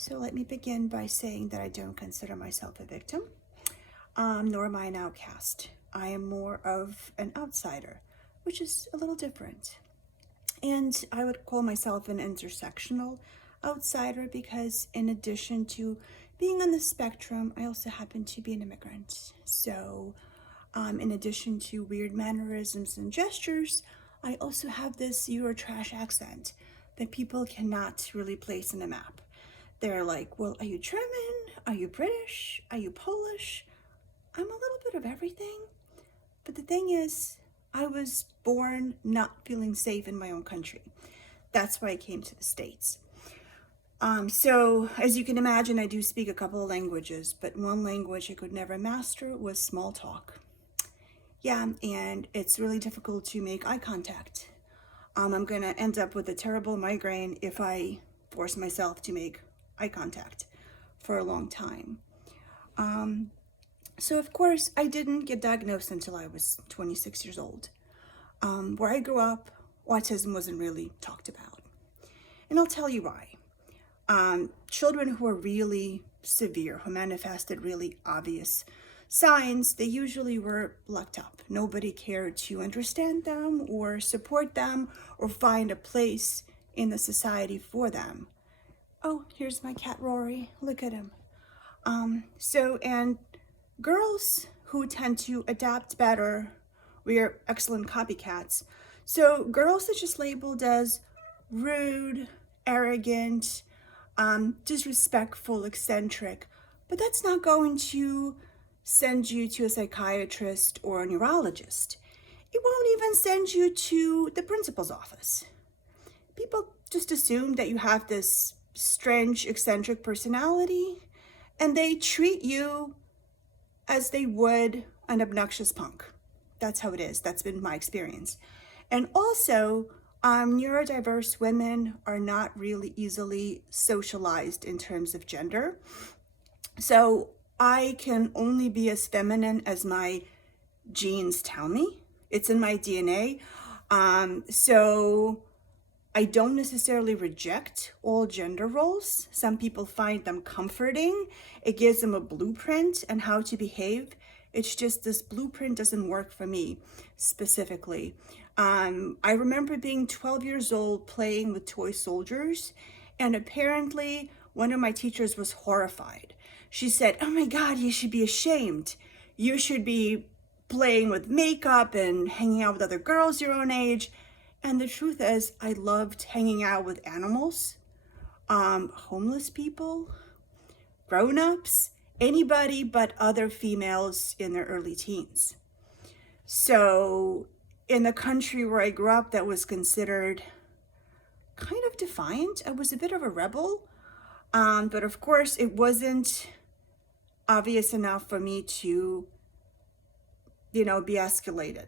So let me begin by saying that I don't consider myself a victim, nor am I an outcast. I am more of an outsider, which is a little different. And I would call myself an intersectional outsider because, in addition to being on the spectrum, I also happen to be an immigrant. So, in addition to weird mannerisms and gestures, I also have this Eurotrash accent that people cannot really place in a map. They're like, well, are you German? Are you British? Are you Polish? I'm a little bit of everything. But the thing is, I was born not feeling safe in my own country. That's why I came to the States. So, as you can imagine, I do speak a couple of languages, but one language I could never master was small talk. Yeah, and it's really difficult to make eye contact. I'm going to end up with a terrible migraine if I force myself to make eye contact for a long time. So, of course, I didn't get diagnosed until I was 26 years old. Where I grew up, autism wasn't really talked about. And I'll tell you why. Children who are really severe, who manifested really obvious signs, they usually were locked up. Nobody cared to understand them or support them or find a place in the society for them. Oh, here's my cat Rory. Look at him. And girls who tend to adapt better, we are excellent copycats. So girls are just labeled as rude, arrogant, disrespectful, eccentric, but that's not going to send you to a psychiatrist or a neurologist. It won't even send you to the principal's office. People just assume that you have this strange, eccentric personality, and they treat you as they would an obnoxious punk. That's how it is. That's been my experience. And also, neurodiverse women are not really easily socialized in terms of gender. So I can only be as feminine as my genes tell me. It's in my DNA. So I don't necessarily reject all gender roles. Some people find them comforting. It gives them a blueprint on how to behave. It's just this blueprint doesn't work for me specifically. I remember being 12 years old playing with toy soldiers, and apparently one of my teachers was horrified. She said, "Oh my God, you should be ashamed. You should be playing with makeup and hanging out with other girls your own age." And the truth is, I loved hanging out with animals, homeless people, grown-ups, anybody but other females in their early teens. So in the country where I grew up, that was considered kind of defiant. I was a bit of a rebel, but of course it wasn't obvious enough for me to, be escalated.